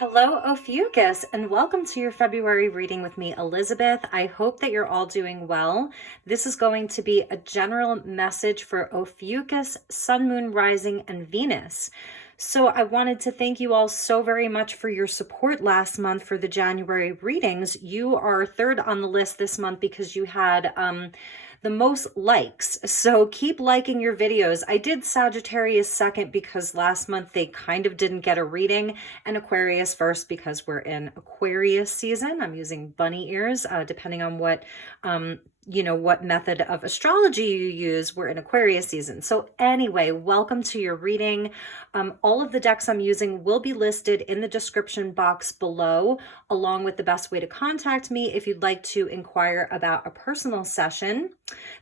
Hello, Ophiuchus, and welcome to your February reading with me, Elizabeth. I hope that you're all doing well. This is going to be a general message for Ophiuchus, Sun, Moon, Rising, and Venus. So I wanted to thank you all so very much for your support last month for the January readings. You are third on the list this month because you had the most likes. So keep liking your videos. I did Sagittarius second because last month they kind of didn't get a reading, and Aquarius first because we're in Aquarius season. I'm using bunny ears, depending on what what method of astrology you use. We're in Aquarius season. So anyway, welcome to your reading. All of the decks I'm using will be listed in the description box below, along with the best way to contact me if you'd like to inquire about a personal session.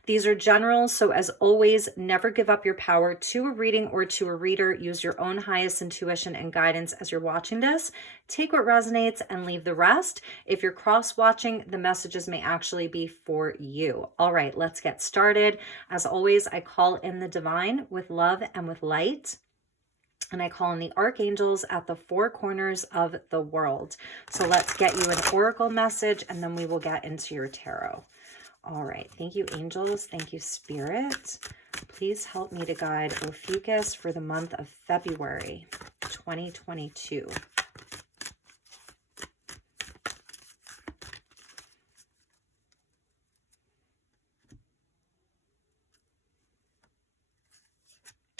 These are general, so as always, never give up your power to a reading or to a reader. Use your own highest intuition and guidance as you're watching this. Take what resonates and leave the rest. If you're cross-watching, the messages may actually be for you. All right, let's get started. As always, I call in the divine with love and with light. And I call in the archangels at the four corners of the world. So let's get you an oracle message, and then we will get into your tarot. All right. Thank you, angels. Thank you, spirit. Please help me to guide Ophiuchus for the month of February 2022.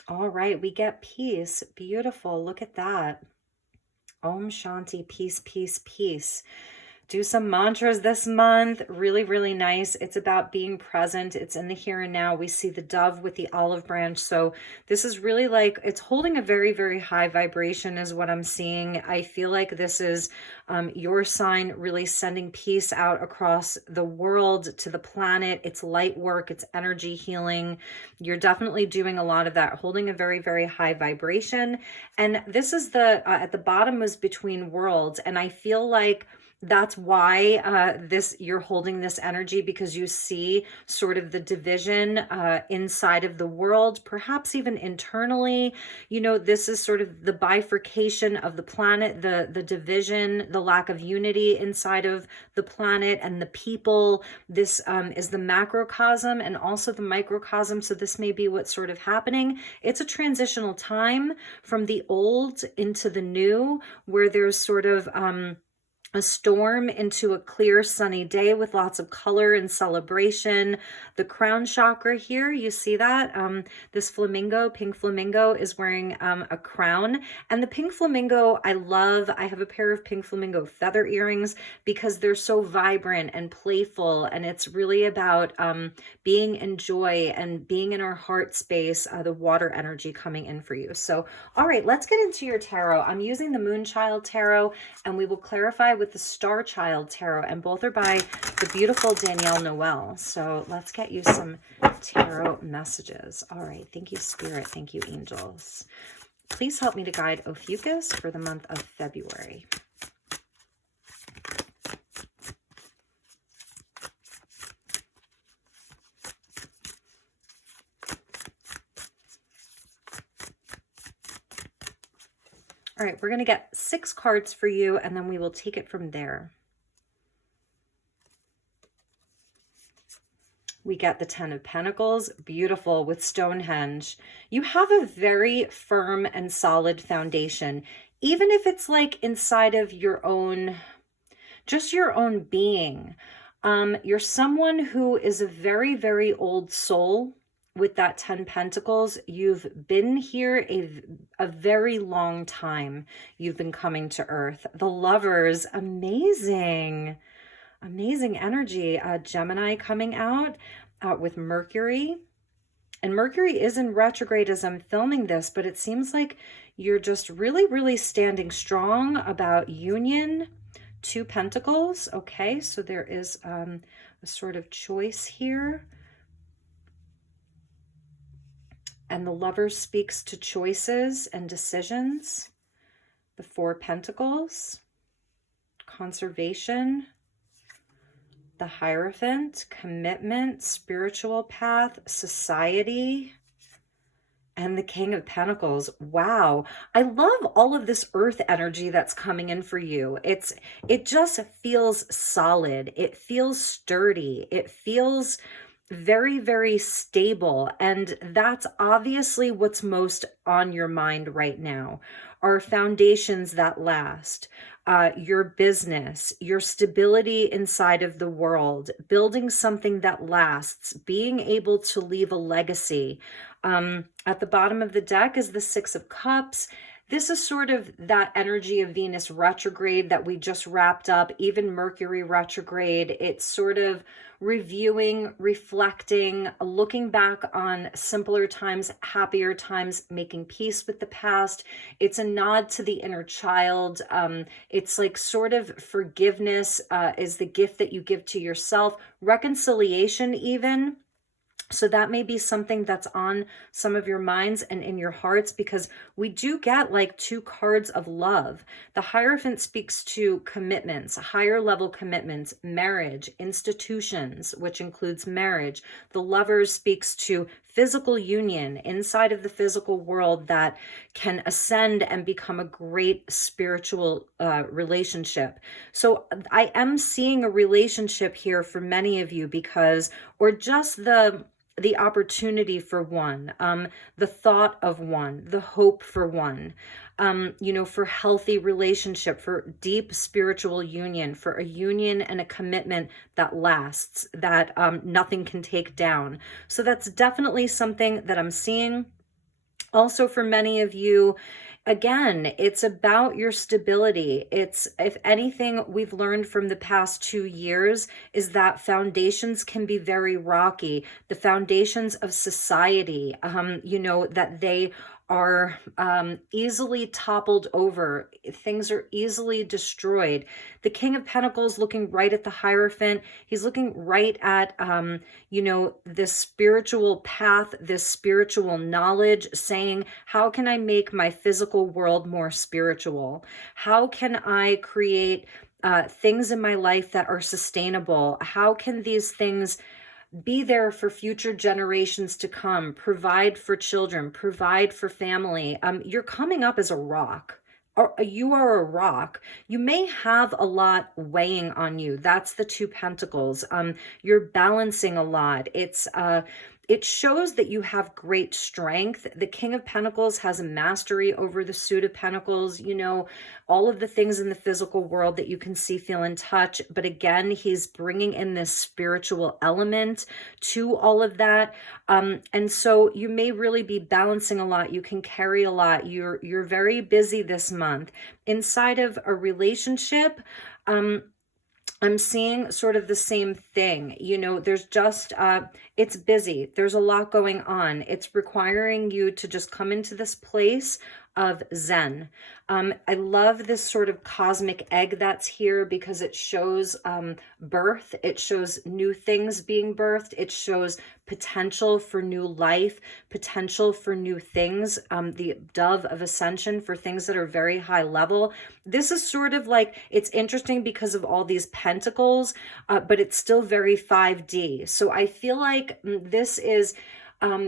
All right, we get peace. Beautiful. Look at that. Om Shanti, peace, peace, peace. Do some mantras this month. Really, really nice. It's about being present. It's in the here and now. We see the dove with the olive branch. So this is really like, it's holding a very, very high vibration is what I'm seeing. I feel like this is your sign really sending peace out across the world, to the planet. It's light work. It's energy healing. You're definitely doing a lot of that, holding a very, very high vibration. And this is the, at the bottom was between worlds. And I feel like that's why you're holding this energy, because you see sort of the division inside of the world, perhaps even internally. You know, this is sort of the bifurcation of the planet, the division, the lack of unity inside of the planet and the people. This is the macrocosm and also the microcosm. So this may be what's sort of happening. It's a transitional time from the old into the new, where there's sort of a storm into a clear sunny day with lots of color and celebration. The crown chakra here, you see that? This flamingo, pink flamingo, is wearing a crown. And the pink flamingo, I love. I have a pair of pink flamingo feather earrings because they're so vibrant and playful. And it's really about being in joy and being in our heart space, the water energy coming in for you. So, all right, let's get into your tarot. I'm using the Moonchild tarot, and we will clarify with the StarChild tarot, and both are by the beautiful Danielle Noel. So let's get you some tarot messages. All right. Thank you, spirit. Thank you, angels. Please help me to guide Ophiuchus for the month of February. All right, we're going to get 6 cards for you, and then we will take it from there. We get the 10 of Pentacles, beautiful, with Stonehenge. You have a very firm and solid foundation, even if it's like inside of your own, just your own being. You're someone who is a very, very old soul. With that 10 Pentacles, you've been here a very long time. You've been coming to Earth. The Lovers, amazing, amazing energy. Gemini coming out with Mercury. And Mercury is in retrograde as I'm filming this, but it seems like you're just really, really standing strong about union. 2 Pentacles. Okay, so there is a sort of choice here. And the Lover speaks to choices and decisions. The 4 Pentacles, conservation, the Hierophant, commitment, spiritual path, society, and the King of Pentacles. Wow. I love all of this earth energy that's coming in for you. It just feels solid. It feels sturdy. It feels very, very stable. And that's obviously what's most on your mind right now, are foundations that last. Your business, your stability inside of the world, building something that lasts, being able to leave a legacy. At the bottom of the deck is the Six of Cups. This is sort of that energy of Venus retrograde that we just wrapped up, even Mercury retrograde. It's sort of reviewing, reflecting, looking back on simpler times, happier times, making peace with the past. It's a nod to the inner child. It's like sort of forgiveness is the gift that you give to yourself, reconciliation even. So that may be something that's on some of your minds and in your hearts, because we do get like two cards of love. The Hierophant speaks to commitments, higher level commitments, marriage, institutions, which includes marriage. The Lovers speaks to physical union inside of the physical world that can ascend and become a great spiritual relationship. So I am seeing a relationship here for many of you, because, or just the opportunity for one, the thought of one, the hope for one, for healthy relationship, for deep spiritual union, for a union and a commitment that lasts, that nothing can take down. So that's definitely something that I'm seeing. Also, for many of you, again, it's about your stability. It's, if anything, we've learned from the past 2 years is that foundations can be very rocky. The foundations of society, that they are easily toppled over. Things are easily destroyed. The King of Pentacles looking right at the Hierophant. He's looking right at, this spiritual path, this spiritual knowledge, saying, how can I make my physical world more spiritual? How can I create things in my life that are sustainable? How can these things be there for future generations to come, provide for children, provide for family? You're coming up as a rock. Or you are a rock. You may have a lot weighing on you. That's the Two Pentacles. You're balancing a lot. It shows that you have great strength. The King of Pentacles has a mastery over the Suit of Pentacles, all of the things in the physical world that you can see, feel, and touch. But again, he's bringing in this spiritual element to all of that. And so you may really be balancing a lot. You can carry a lot. You're very busy this month. Inside of a relationship, I'm seeing sort of the same thing. There's just, it's busy. There's a lot going on. It's requiring you to just come into this place of Zen. I love this sort of cosmic egg that's here, because it shows birth. It shows new things being birthed. It shows potential for new life, potential for new things. The dove of ascension for things that are very high level. This is sort of like, it's interesting because of all these pentacles, but it's still very 5D. So I feel like this is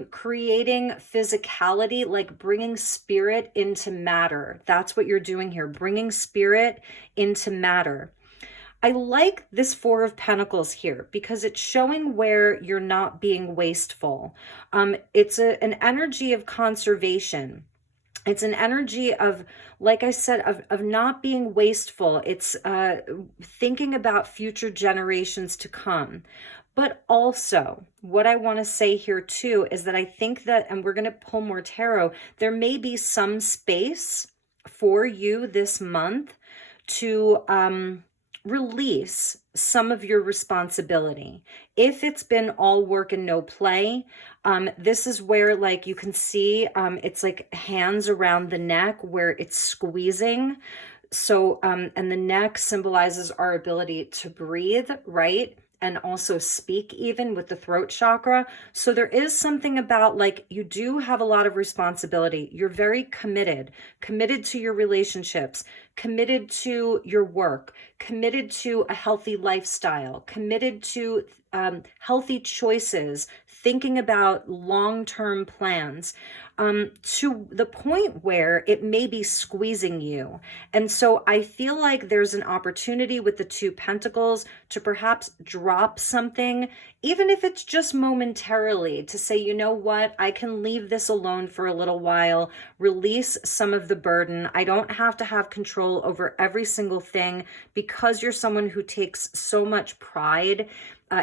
creating physicality, like bringing spirit into matter. That's what you're doing here, bringing spirit into matter. I like this Four of Pentacles here because it's showing where you're not being wasteful. It's an energy of conservation. It's an energy of, like I said, of not being wasteful. It's thinking about future generations to come. But also, what I want to say here too is that I think that, and we're going to pull more tarot, there may be some space for you this month to release some of your responsibility. If it's been all work and no play, this is where, like, you can see it's like hands around the neck where it's squeezing. So, and the neck symbolizes our ability to breathe, right? And also speak, even with the throat chakra. So there is something about, like, you do have a lot of responsibility. You're very committed to your relationships, committed to your work, committed to a healthy lifestyle, committed to healthy choices, thinking about long-term plans. to the point where it may be squeezing you. And so I feel like there's an opportunity with the Two Pentacles to perhaps drop something, even if it's just momentarily, to say, you know what, I can leave this alone for a little while, release some of the burden. I don't have to have control over every single thing, because you're someone who takes so much pride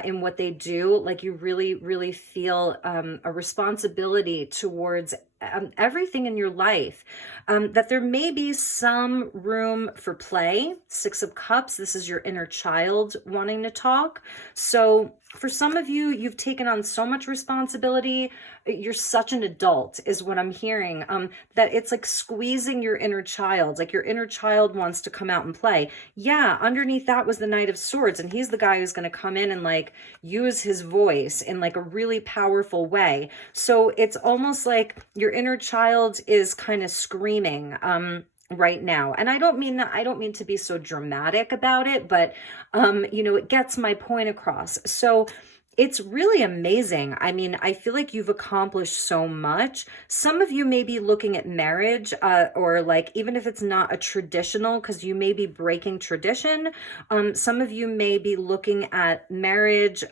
in what they do. Like, you really, really feel a responsibility towards everything in your life, that there may be some room for play. Six of Cups, this is your inner child wanting to talk. So for some of you, you've taken on so much responsibility. You're such an adult is what I'm hearing, that it's like squeezing your inner child. Like, your inner child wants to come out and play. Yeah, underneath that was the Knight of Swords, and he's the guy who's going to come in and like use his voice in like a really powerful way. So it's almost like your inner child is kind of screaming right now. And I don't mean to be so dramatic about it, but you know, it gets my point across. So it's really amazing. I mean, I feel like you've accomplished so much. Some of you may be looking at marriage, or like, even if it's not a traditional, because you may be breaking tradition. Some of you may be looking at marriage,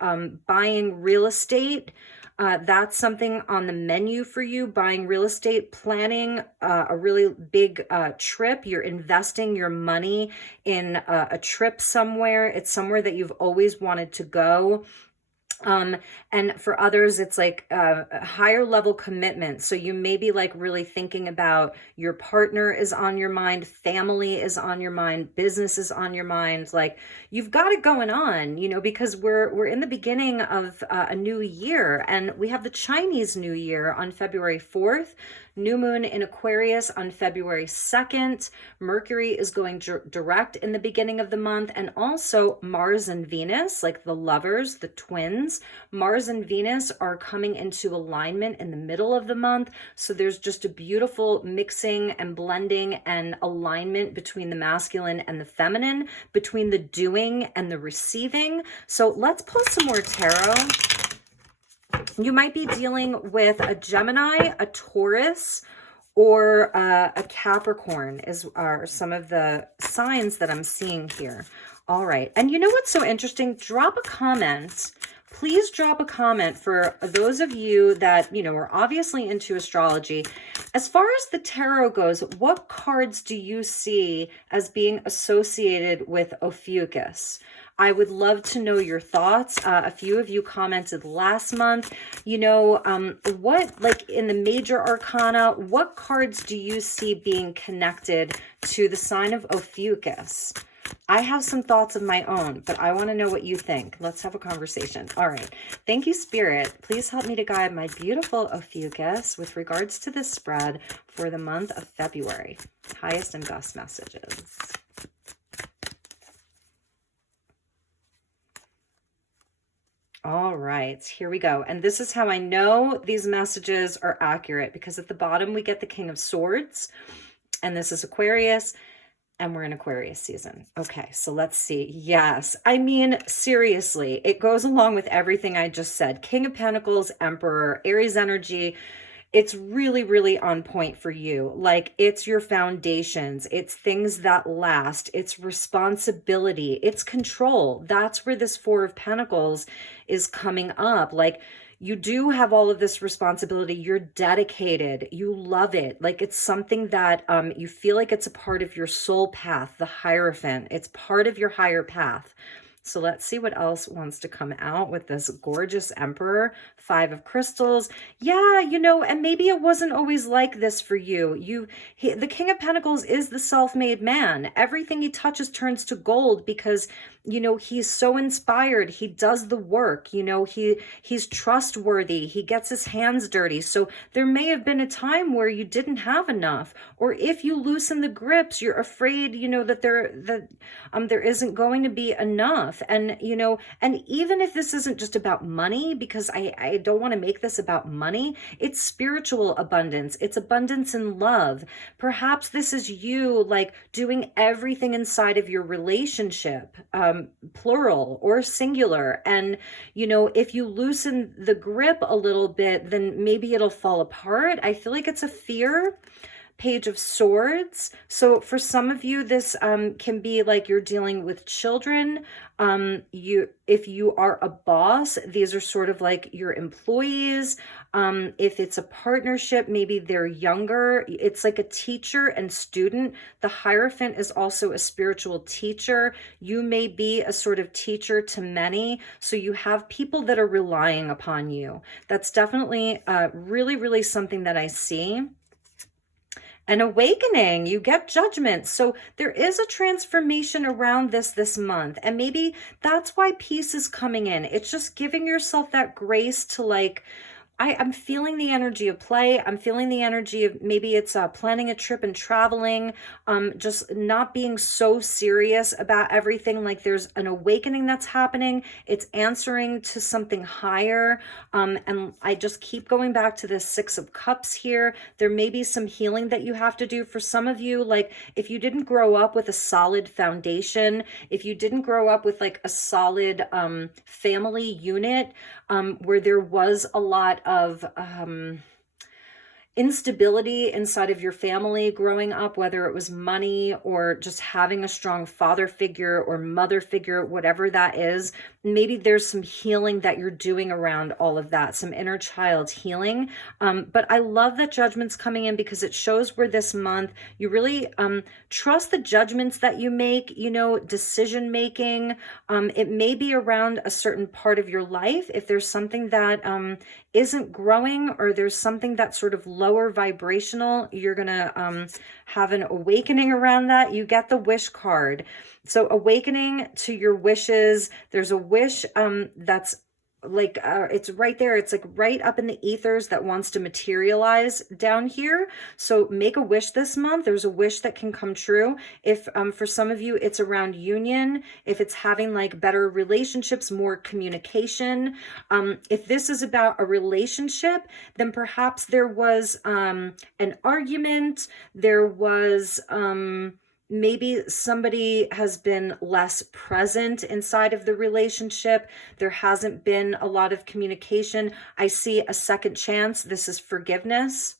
buying real estate. That's something on the menu for you, buying real estate, planning a really big trip. You're investing your money in a trip somewhere. It's somewhere that you've always wanted to go. And for others, it's like a higher level commitment. So you may be like really thinking about your partner is on your mind, family is on your mind, business is on your mind. Like, you've got it going on, you know, because we're in the beginning of a new year, and we have the Chinese New Year on February 4th. New moon in Aquarius on February 2nd. Mercury is going direct in the beginning of the month. And also Mars and Venus, like the lovers, the twins, Mars and Venus are coming into alignment in the middle of the month. So there's just a beautiful mixing and blending and alignment between the masculine and the feminine, between the doing and the receiving. So let's pull some more tarot. You might be dealing with a Gemini, a Taurus, or a Capricorn are some of the signs that I'm seeing here. All right. And you know what's so interesting? Drop a comment. Please drop a comment for those of you that, you know, are obviously into astrology. As far as the tarot goes, what cards do you see as being associated with Ophiuchus? I would love to know your thoughts. A few of you commented last month, you know, what, like in the major arcana, what cards do you see being connected to the sign of Ophiuchus? I have some thoughts of my own, but I want to know what you think. Let's have a conversation. All right. Thank you, Spirit. Please help me to guide my beautiful Ophiuchus with regards to this spread for the month of February. Highest and best messages. All right, here we go. And this is how I know these messages are accurate, because at the bottom we get the King of Swords, and this is Aquarius, and we're in Aquarius season. Okay, so let's see. Yes, I mean, seriously, it goes along with everything I just said. King of Pentacles, Emperor, Aries energy. It's really, really on point for you. Like, it's your foundations. It's things that last. It's responsibility. It's control. That's where this Four of Pentacles is coming up. Like, you do have all of this responsibility. You're dedicated. You love it. Like, it's something that you feel like it's a part of your soul path, the Hierophant. It's part of your higher path. So let's see what else wants to come out with this gorgeous Emperor, Five of Crystals. Yeah, you know, and maybe it wasn't always like this for you. The King of Pentacles is the self-made man. Everything he touches turns to gold because, you know, he's so inspired. He does the work. You know, he's trustworthy. He gets his hands dirty. So there may have been a time where you didn't have enough, or if you loosen the grips, you're afraid, you know, that there isn't going to be enough. enough. And, you know, and even if this isn't just about money, because I don't want to make this about money, it's spiritual abundance. It's abundance in love. Perhaps this is you like doing everything inside of your relationship, plural or singular. And, you know, if you loosen the grip a little bit, then maybe it'll fall apart. I feel like it's a fear. Page of Swords. So for some of you, this can be like you're dealing with children. If you are a boss, these are sort of like your employees. If it's a partnership, maybe they're younger. It's like a teacher and student. The Hierophant is also a spiritual teacher. You may be a sort of teacher to many. So you have people that are relying upon you. That's definitely really, really something that I see. An awakening, you get judgment. So there is a transformation around this month. And maybe that's why peace is coming in. It's just giving yourself that grace to like, I'm feeling the energy of play. I'm feeling the energy of maybe it's planning a trip and traveling, just not being so serious about everything. Like there's an awakening that's happening. It's answering to something higher. And I just keep going back to this Six of Cups here. There may be some healing that you have to do for some of you. Like if you didn't grow up with a solid foundation, if you didn't grow up with like a solid family unit, where there was a lot of instability inside of your family growing up, whether it was money or just having a strong father figure or mother figure, whatever that is, maybe there's some healing that you're doing around all of that, some inner child healing. But I love that Judgment's coming in because it shows where this month you really trust the judgments that you make, you know, decision making. It may be around a certain part of your life. If there's something that isn't growing or there's something that's sort of lower vibrational, you're gonna have an awakening around that. You get the wish card. So awakening to your wishes. There's a wish that's like it's right there. It's like right up in the ethers that wants to materialize down here. So make a wish this month. There's a wish that can come true. If for some of you it's around union, if it's having like better relationships, more communication. If this is about a relationship, then perhaps there was an argument. There was maybe somebody has been less present inside of the relationship. There hasn't been a lot of communication. I see a second chance. This is forgiveness.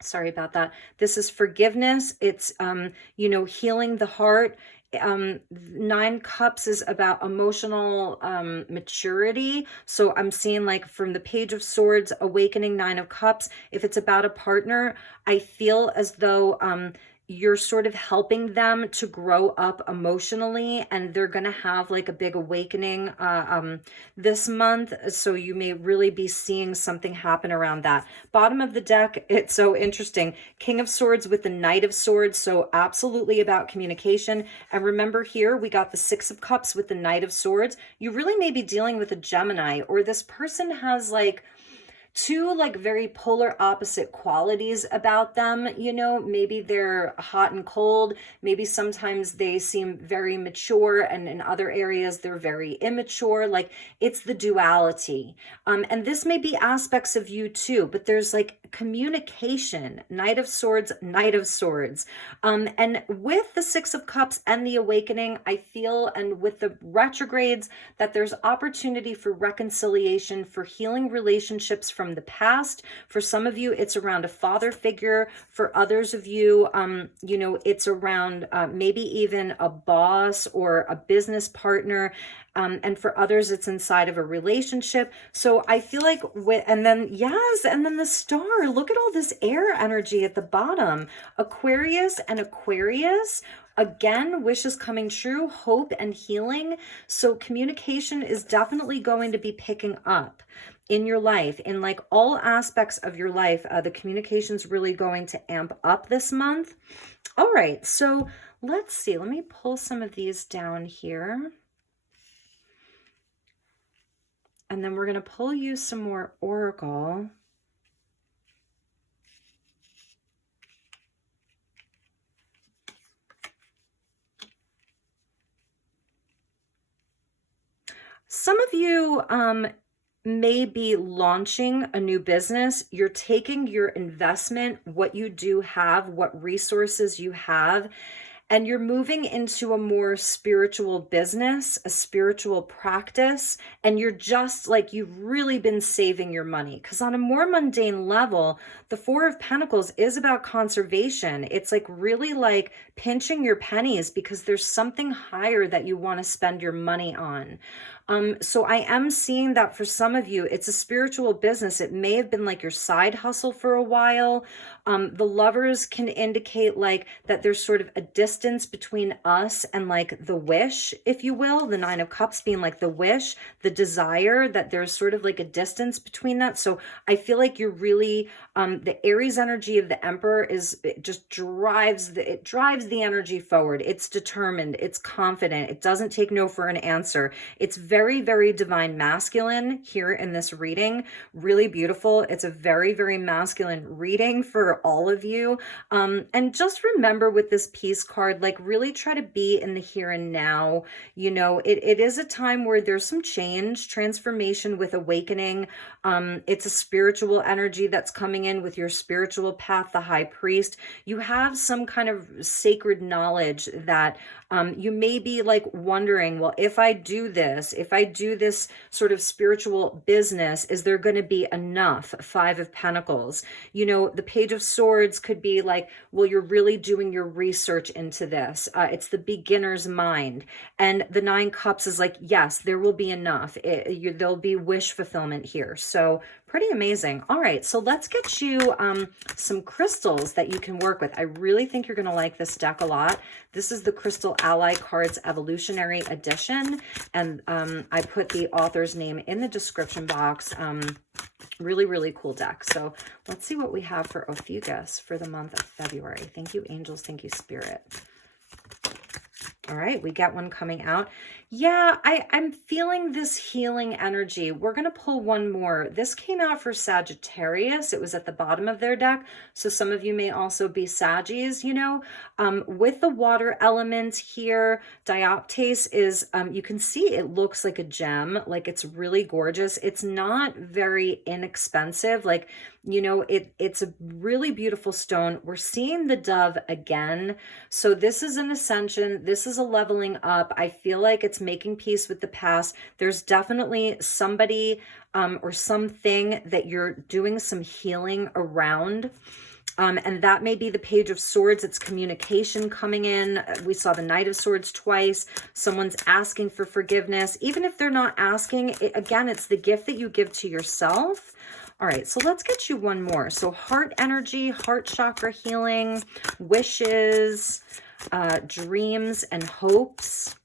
Sorry about that. This is forgiveness. It's, you know, healing the heart. Nine Cups is about emotional maturity. So I'm seeing like from the Page of Swords, awakening, Nine of Cups. If it's about a partner, I feel as though you're sort of helping them to grow up emotionally, and they're going to have like a big awakening this month. So you may really be seeing something happen around that. Bottom of the deck, it's so interesting. King of Swords with the Knight of Swords. So absolutely about communication. And remember here, we got the Six of Cups with the Knight of Swords. You really may be dealing with a Gemini, or this person has like two like very polar opposite qualities about them. You know, maybe they're hot and cold. Maybe sometimes they seem very mature, and in other areas they're very immature. Like it's the duality. And this may be aspects of you too, but there's like communication. Knight of Swords, Knight of Swords. And with the Six of Cups and the awakening, I feel, and with the retrogrades, that there's opportunity for reconciliation, for healing relationships from the past. For some of you, it's around a father figure. For others of you, you know, it's around maybe even a boss or a business partner. And for others, it's inside of a relationship. So I feel like and then the star, look at all this air energy at the bottom. Aquarius and Aquarius. Again, wishes coming true, hope and healing. So communication is definitely going to be picking up in your life, in like all aspects of your life. The communication is really going to amp up this month. All right, so let's see. Let me pull some of these down here. And then we're going to pull you some more oracle. some of you may be launching a new business. You're taking your investment, what you do have, what resources you have, and you're moving into a more spiritual business, a spiritual practice, and you're just like, you've really been saving your money. Because on a more mundane level, the Four of Pentacles is about conservation. It's like really like pinching your pennies because there's something higher that you want to spend your money on. So I am seeing that for some of you, it's a spiritual business. It may have been like your side hustle for a while. The Lovers can indicate like that there's sort of a distance between us and like the wish, if you will, the Nine of Cups being like the wish, the desire, that there's sort of like a distance between that. So I feel like you're really, the Aries energy of the Emperor it just drives the energy forward. It's determined, it's confident, it doesn't take no for an answer. It's very, very divine masculine here in this reading. Really beautiful. It's a very, very masculine reading for all of you. And just remember with this Peace card, like really try to be in the here and now. You know, it is a time where there's some change, transformation with awakening. It's a spiritual energy that's coming in with your spiritual path, the High Priest. You have some kind of sacred knowledge that you may be like wondering, well, if I do this sort of spiritual business, is there going to be enough? Five of Pentacles. You know, the Page of Swords could be like, well, you're really doing your research into this. It's the beginner's mind. And the Nine Cups is like, yes, there will be enough. There'll be wish fulfillment here. So pretty amazing. All right, so let's get you some crystals that you can work with. I really think you're going to like this deck a lot. This is the Crystal Ally Cards Evolutionary Edition, and I put the author's name in the description box. Really, really cool deck. So let's see what we have for Ophiuchus for the month of February. Thank you, angels. Thank you, Spirit. All right, we got one coming out. Yeah, I'm feeling this healing energy. We're going to pull one more. This came out for Sagittarius. It was at the bottom of their deck. So some of you may also be Saggies, you know. With the water element here, dioptase is, you can see it looks like a gem. Like it's really gorgeous. It's not very inexpensive. Like, you know, it's a really beautiful stone. We're seeing the dove again. So this is an ascension. This is a leveling up. I feel like it's making peace with the past. There's definitely somebody or something that you're doing some healing around. And that may be the Page of Swords. It's communication coming in. We saw the Knight of Swords twice. Someone's asking for forgiveness. Even if they're not asking, again, it's the gift that you give to yourself. All right, so let's get you one more. So heart energy, heart chakra healing, wishes, dreams and hopes.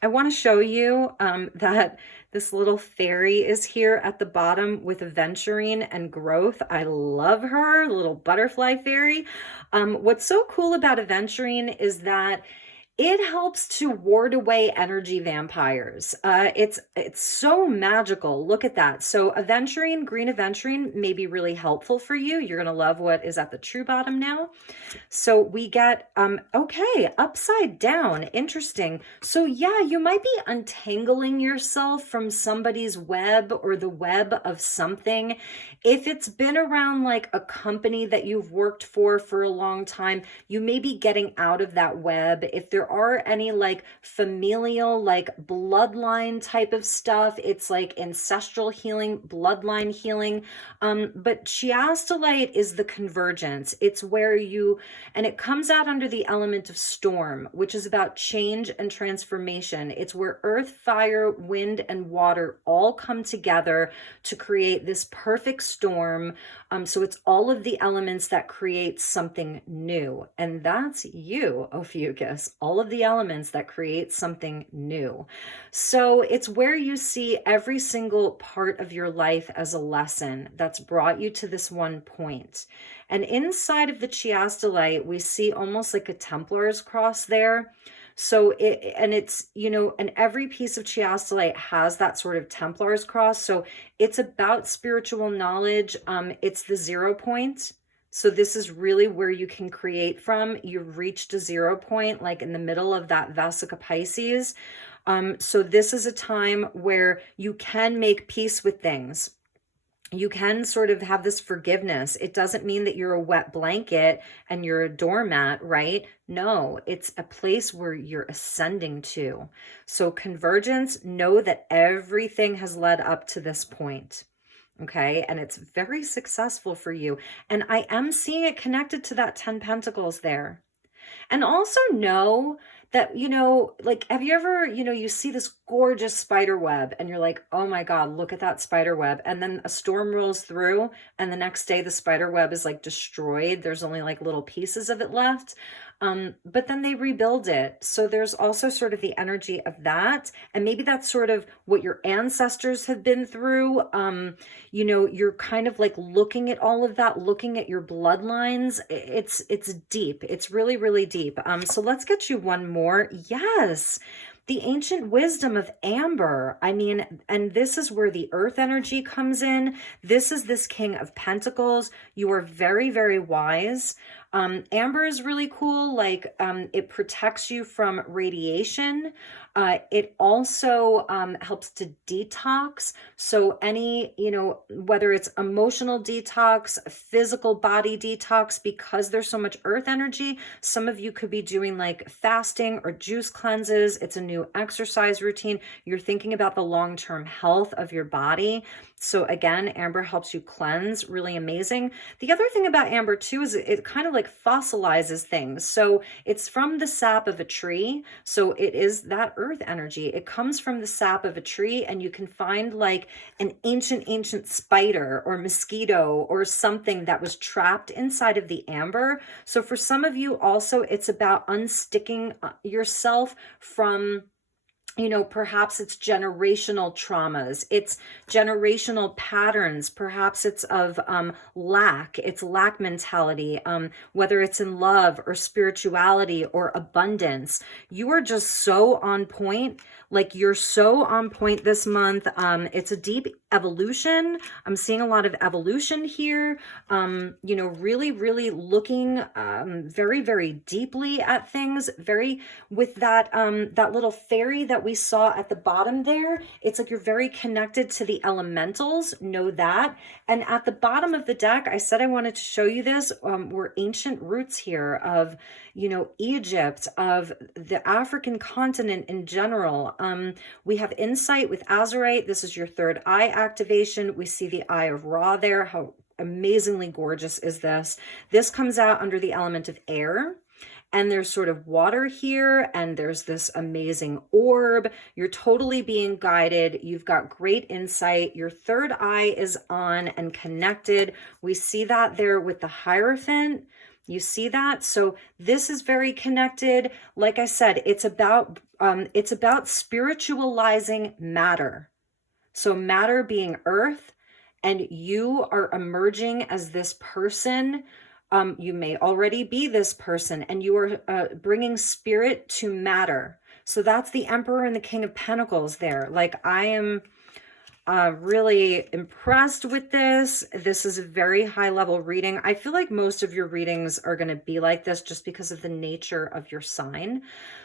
I want to show you that this little fairy is here at the bottom with aventurine and growth. I love her, little butterfly fairy. What's so cool about aventurine is that it helps to ward away energy vampires. It's so magical. Look at that. So aventurine, green aventurine may be really helpful for you. You're going to love what is at the true bottom now. So we get, okay, upside down. Interesting. So yeah, you might be untangling yourself from somebody's web or the web of something. If it's been around like a company that you've worked for a long time, you may be getting out of that web. If there are any like familial, like bloodline type of stuff, it's like ancestral healing, bloodline healing. But chiastolite is the convergence. It's where and it comes out under the element of storm, which is about change and transformation. It's where earth, fire, wind, and water all come together to create this perfect storm. So it's all of the elements that create something new. And that's you, Ophiuchus. All of the elements that create something new. So it's where you see every single part of your life as a lesson that's brought you to this one point. And inside of the chiastolite, we see almost like a Templar's cross there. So it's, you know, and every piece of chiastolite has that sort of Templar's cross. So it's about spiritual knowledge. It's the 0 point. So this is really where you can create from. You've reached a 0 point, like in the middle of that Vesica Pisces. So this is a time where you can make peace with things. You can sort of have this forgiveness. It doesn't mean that you're a wet blanket and you're a doormat, right? No, it's a place where you're ascending to. So convergence, know that everything has led up to this point. Okay, and it's very successful for you. And I am seeing it connected to that 10 Pentacles there. And also know that, like, have you ever, you see this gorgeous spider web and you're like, oh my God, look at that spider web. And then a storm rolls through and the next day the spider web is like destroyed. There's only like little pieces of it left. But then they rebuild it. So there's also sort of the energy of that. And maybe that's sort of what your ancestors have been through. You're kind of like looking at all of that, looking at your bloodlines. It's deep. It's really, really deep. So let's get you one more. Yes. The ancient wisdom of Amber. I mean, and this is where the earth energy comes in. This is this King of Pentacles. You are very, very wise. Amber is really cool. Like, it protects you from radiation. It also helps to detox. So any, whether it's emotional detox, physical body detox, because there's so much earth energy, some of you could be doing like fasting or juice cleanses. It's a new exercise routine. You're thinking about the long-term health of your body. So again, Amber helps you cleanse, really amazing. The other thing about Amber too is it kind of like fossilizes things. So it's from the sap of a tree. So it is that earth energy. It comes from the sap of a tree, and you can find like an ancient spider or mosquito or something that was trapped inside of the amber. So for some of you also, it's about unsticking yourself from, perhaps it's generational traumas, it's generational patterns, perhaps it's of lack, it's lack mentality, whether it's in love or spirituality or abundance. You are just so on point. Like, you're so on point this month. It's a deep evolution. I'm seeing a lot of evolution here. Really, really looking very, very deeply at things, very with that little fairy that we saw at the bottom there. It's like you're very connected to the elementals. Know that. And at the bottom of the deck, I said I wanted to show you this. Were ancient roots here of, Egypt, of the African continent in general. We have insight with Azurite. This is your third eye activation. We see the Eye of Ra there. How amazingly gorgeous is this? This comes out under the element of air. And there's sort of water here, and there's this amazing orb. You're totally being guided. You've got great insight. Your third eye is on and connected. We see that there with the Hierophant. You see that? So this is very connected. Like I said, it's about spiritualizing matter. So matter being earth, and you are emerging as this person. You may already be this person, and you are bringing spirit to matter. So that's the Emperor and the King of Pentacles there. Like, I am really impressed with this. This is a very high level reading. I feel like most of your readings are going to be like this just because of the nature of your sign.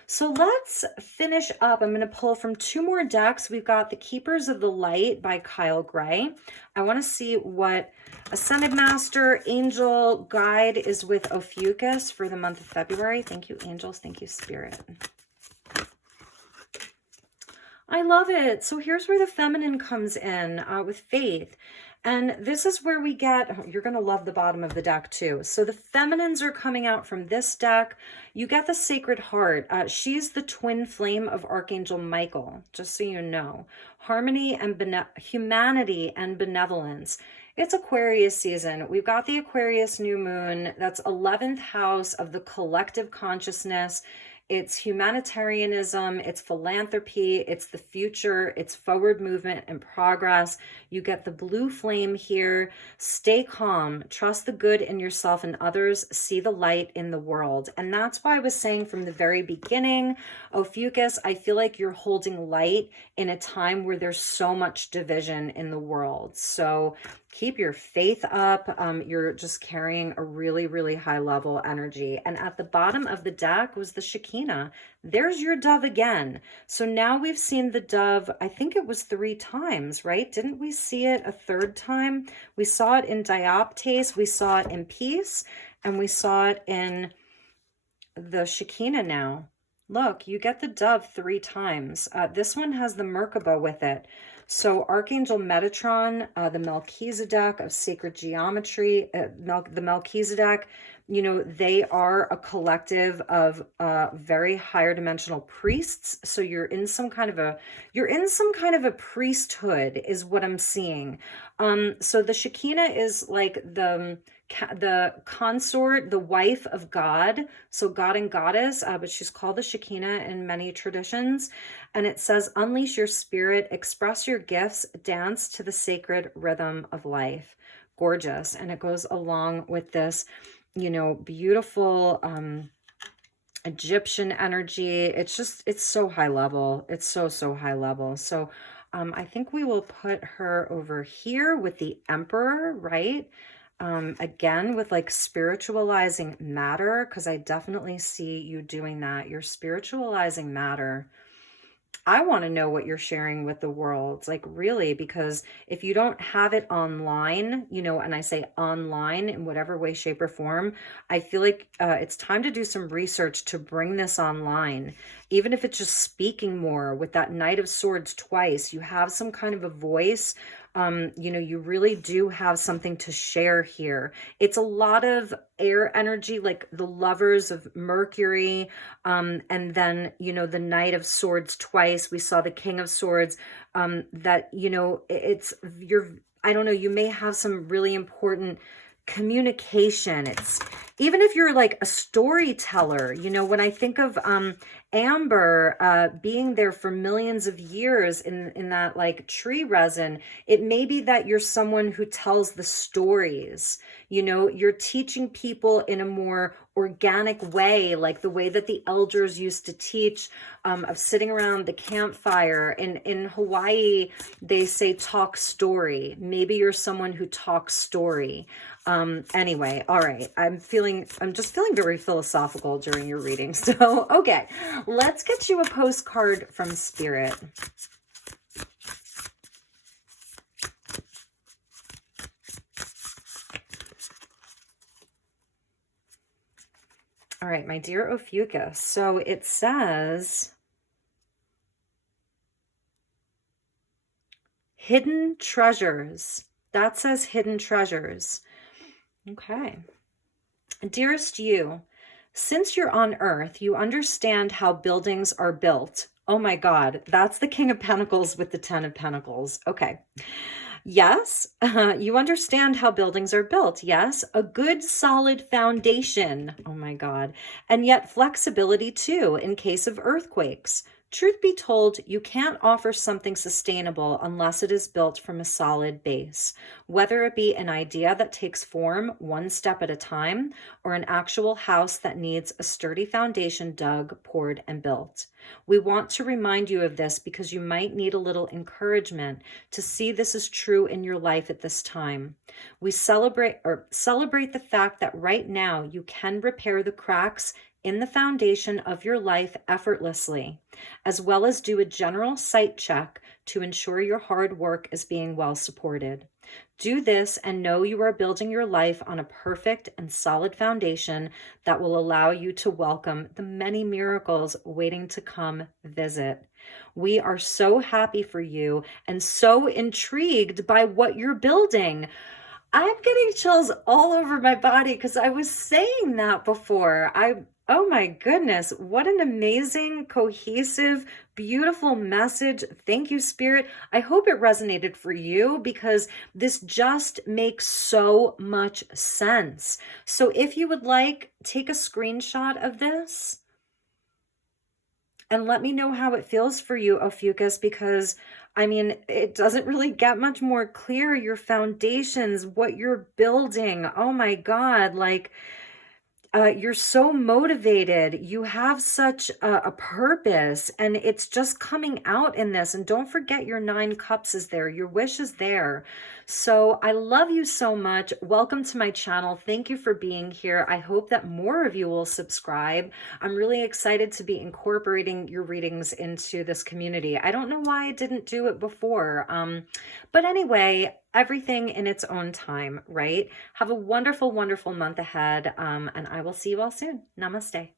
So let's finish up. I'm going to pull from two more decks. We've got The Keepers of the Light by Kyle Gray. I want to see what Ascended Master Angel Guide is with Ophiuchus for the month of February. Thank you, angels. Thank you, Spirit. I love it. So here's where the feminine comes in with Faith. And this is where we get, oh, you're going to love the bottom of the deck too. So the feminines are coming out from this deck. You get the Sacred Heart. She's the twin flame of Archangel Michael, just so you know. Harmony and humanity and benevolence. It's Aquarius season. We've got the Aquarius new moon. That's 11th house of the collective consciousness. it's humanitarianism, it's philanthropy, it's the future, it's forward movement and progress. You get the blue flame here. Stay calm, trust the good in yourself and others, see the light in the world. And that's why I was saying from the very beginning, Ophiuchus, I feel like you're holding light in a time where there's so much division in the world. So keep your faith up. You're just carrying a really, really high level energy. And at the bottom of the deck was the Shekinah. There's your dove again. So now we've seen the dove, I think it was 3 times, right? Didn't we see it a 3rd time? We saw it in Dioptase, we saw it in Peace, and we saw it in the Shekinah now. Look, you get the dove 3 times. This one has the Merkaba with it. So Archangel Metatron, the Melchizedek of sacred geometry, the Melchizedek, you know, they are a collective of very higher dimensional priests. So you're in some kind of a priesthood is what I'm seeing. So the Shekinah is like the consort, the wife of God. So God and goddess, but she's called the Shekinah in many traditions. And it says, unleash your spirit, express your gifts, dance to the sacred rhythm of life. Gorgeous. And it goes along with this, you know, beautiful Egyptian energy. It's so high level. It's so high level. So I think we will put her over here with the Emperor, right? Again, with like spiritualizing matter, because I definitely see you doing that. You're spiritualizing matter. I want to know what you're sharing with the world, like really, because if you don't have it online, you know, and I say online in whatever way, shape, or form, I feel like it's time to do some research to bring this online, even if it's just speaking more with that Knight of Swords twice. You have some kind of a voice. You know, you really do have something to share here. It's a lot of air energy, like the Lovers of Mercury, and then, you know, the Knight of Swords twice. We saw the King of Swords, that, you know, I don't know, you may have some really important communication. It's even if you're like a storyteller, you know, when I think of Amber being there for millions of years in that like tree resin, it may be that you're someone who tells the stories. You know, you're teaching people in a more organic way, like the way that the elders used to teach, of sitting around the campfire. In Hawaii, they say talk story. Maybe you're someone who talks story. Anyway, all right. I'm just feeling very philosophical during your reading. So, okay, let's get you a postcard from Spirit. All right, my dear Ophiuchus. So it says, hidden treasures. That says hidden treasures. Okay. Dearest you, since you're on Earth, you understand how buildings are built. Oh my God, that's the King of Pentacles with the 10 of Pentacles. Okay. Yes, you understand how buildings are built. Yes, a good solid foundation. Oh my God. And yet flexibility too in case of earthquakes. Truth be told, you can't offer something sustainable unless it is built from a solid base, whether it be an idea that takes form one step at a time or an actual house that needs a sturdy foundation dug, poured, and built. We want to remind you of this because you might need a little encouragement to see this is true in your life at this time. We celebrate the fact that right now you can repair the cracks in the foundation of your life effortlessly, as well as do a general site check to ensure your hard work is being well supported. Do this and know you are building your life on a perfect and solid foundation that will allow you to welcome the many miracles waiting to come visit. We are so happy for you and so intrigued by what you're building. I'm getting chills all over my body because I was saying that before. Oh my goodness, what an amazing, cohesive, beautiful message. Thank you, Spirit. I hope it resonated for you because this just makes so much sense. So if you would like, take a screenshot of this. And let me know how it feels for you, Ophiuchus, because I mean, it doesn't really get much more clear. Your foundations, what you're building. Oh my God. Like, you're so motivated. You have such a purpose, and it's just coming out in this. And don't forget, your 9 cups is there. Your wish is there. So I love you so much. Welcome to my channel. Thank you for being here. I hope that more of you will subscribe. I'm really excited to be incorporating your readings into this community. I don't know why I didn't do it before. But anyway, everything in its own time, right? Have a wonderful, wonderful month ahead. And I will see you all soon. Namaste.